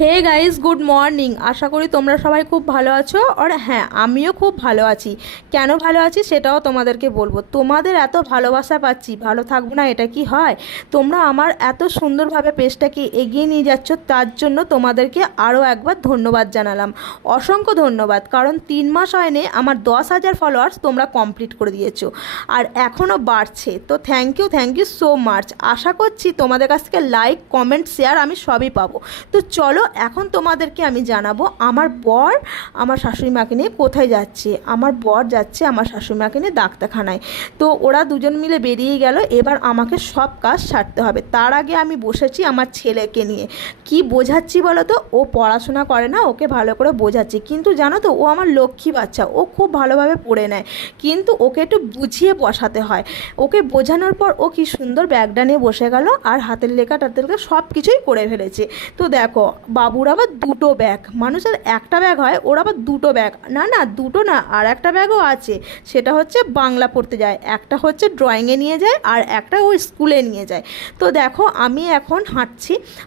হে guys, good morning. আশা করি তোমরা সবাই খুব ভালো আছো। আর হ্যাঁ, আমিও খুব ভালো আছি। কেন ভালো আছি সেটাও তোমাদেরকে বলবো। তোমাদের এত ভালোবাসা পাচ্ছি, ভালো থাকবো না এটা কি হয়? তোমরা আমার এত সুন্দরভাবে পেজটাকে এগিয়ে নিয়ে যাচ্ছ, তার জন্য তোমাদেরকে আরও একবার ধন্যবাদ জানালাম। অসংখ্য ধন্যবাদ, কারণ 3 মাস হয়নি আমার 10,000 ফলোয়ার্স তোমরা কমপ্লিট করে দিয়েছো, আর এখনও বাড়ছে। তো থ্যাংক ইউ সো মাচ। আশা করছি তোমাদের কাছ থেকে লাইক, কমেন্ট, শেয়ার আমি সবই পাবো। তো চলো, এখন তোমাদেরকে আমি জানাবো আমার বর আমার শাশুড়ি মাকে নিয়ে কোথায় যাচ্ছে। আমার বর যাচ্ছে আমার শাশুড়ি মাকে নিয়ে ডাক্তারখানায়। তো ওরা দুজন মিলে বেরিয়ে গেল। এবার আমাকে সব কাজ ছাড়তে হবে। তার আগে আমি বসেছি আমার ছেলেকে নিয়ে। কি বোঝাচ্ছি বলো তো? ও পড়াশোনা করে না, ওকে ভালো করে বোঝাচ্ছি। কিন্তু জানো তো, ও আমার লক্ষ্মী বাচ্চা, ও খুব ভালোভাবে পড়ে নেয়, কিন্তু ওকে একটু বুঝিয়ে বসাতে হয়। ওকে বোঝানোর পর ও কি সুন্দর ব্যাগটা নিয়ে বসে গেল, আর হাতের লেখা টাতের লেখা সব কিছুই করে ফেলেছে। তো দেখো, বাবুর আবার দুটো ব্যাগ। মানুষের একটা ব্যাগ হয়, ওর আবার দুটো ব্যাগ। না না, দুটো না, আর একটা ব্যাগও আছে। সেটা হচ্ছে বাংলা পড়তে যায়, একটা হচ্ছে ড্রয়িংয়ে নিয়ে যায়, আর একটা ও স্কুলে নিয়ে যায়। তো দেখো, আমি এখন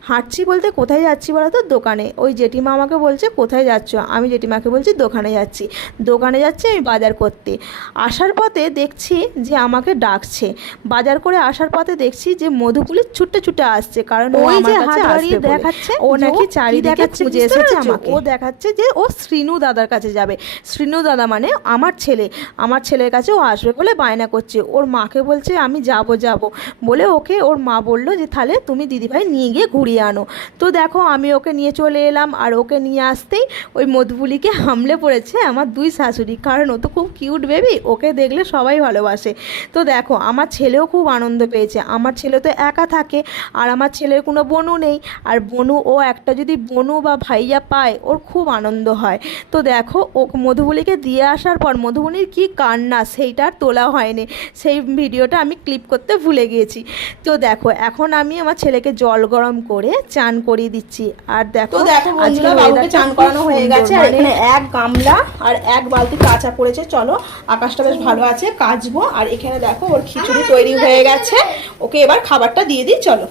হাঁটছি বলতে কোথায় যাচ্ছি বলো তো? দোকানে। ওই জেঠিমা আমাকে বলছে কোথায় যাচ্ছ, আমি জেঠিমাকে বলছি দোকানে যাচ্ছি। দোকানে যাচ্ছি আমি বাজার করতে। আসার পথে দেখছি যে আমাকে ডাকছে। বাজার করে আসার পথে দেখছি যে মধুপুলি ছুটে ছুটে আসছে, কারণ ও আমার কাছে আসবে বলে। দেখাচ্ছে ও নাকি চারিদিকে খুঁজে এসেছে আমাকে। ও দেখাচ্ছে যে ও শ্রীনু দাদার কাছে যাবে। শ্রীনু দাদা মানে আমার ছেলে। আমার ছেলের কাছে ও আসবে বলে বায়না করছে। ওর মাকে বলছে আমি যাব বলে, ওকে ওর মা বললো যে তাহলে তুমি দিদিভাই নিয়ে গিয়ে ঘুরিয়ে আনো। তো দেখো, আমি ওকে নিয়ে চলে এলাম, আর ওকে নিয়ে আসতেই ওই মধুপুলিকে হামলে পড়েছে আমার দুই শাশুড়ি, কারণ ও তো খুব কিউট বেবি, ওকে দেখলে সবাই ভালোবাসে। তো দেখো, আমার ছেলেও খুব আনন্দ পেয়েছে। আমার ছেলে তো একা থাকে, আর আমার ছেলের কোনো বোনও নেই। আর বোনু, ও একটা যদি বোনু বা ভাইয়া পায়, ওর খুব আনন্দ হয়। তো দেখো, ও মধুবনীকে দিয়ে আসার পর মধুবনীর কি কান্না, সেইটা আর তোলা হয়নি। সেই ভিডিওটা আমি ক্লিপ করতে ভুলে গিয়েছি। তো দেখো, এখন আমি আমার ছেলেকে জল গরম করে চান করিয়ে দিচ্ছি। আর দেখো, আজকে বাবুকে চান করানো হয়ে গেছে, আর এখানে এক গামলা আর এক বালতি কাঁচা পড়েছে। চলো, আকাশটা বেশ ভালো আছে, কাচবো। আর এখানে দেখো, ওর খিচুড়ি তৈরি হয়ে গেছে। ওকে এবার খাবারটা দিয়ে দিই, চলো।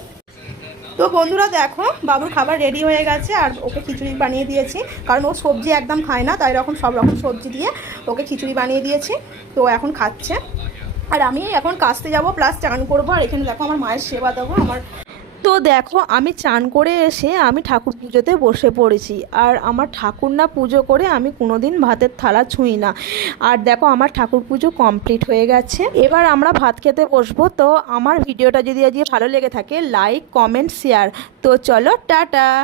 তো বন্ধুরা দেখো, বাবুর খাবার রেডি হয়ে গেছে, আর ওকে খিচুড়ি বানিয়ে দিয়েছি। কারণ ও সবজি একদম খায় না, তাই সব রকম সবজি দিয়ে ওকে খিচুড়ি বানিয়ে দিয়েছি। তো এখন খাচ্ছে, আর আমি এখন কাচতে যাব, প্লাস চান করবো। আর এখানে দেখো, আমার মায়ের সেবা দেবো। তো দেখো, আমি চান করে এসে আমি ঠাকুর পুজোতে বসে পড়েছি। আর আমার ঠাকুর না পুজো করে আমি কোনোদিন ভাতের থালা ছুঁই না। আর দেখো, আমার ঠাকুর পুজো কমপ্লিট হয়ে গেছে। এবার আমরা ভাত খেতে বসবো। তো আমার ভিডিওটা যদি আজকে ভালো লেগে থাকে, লাইক, কমেন্ট, শেয়ার। তো চলো, টাটা।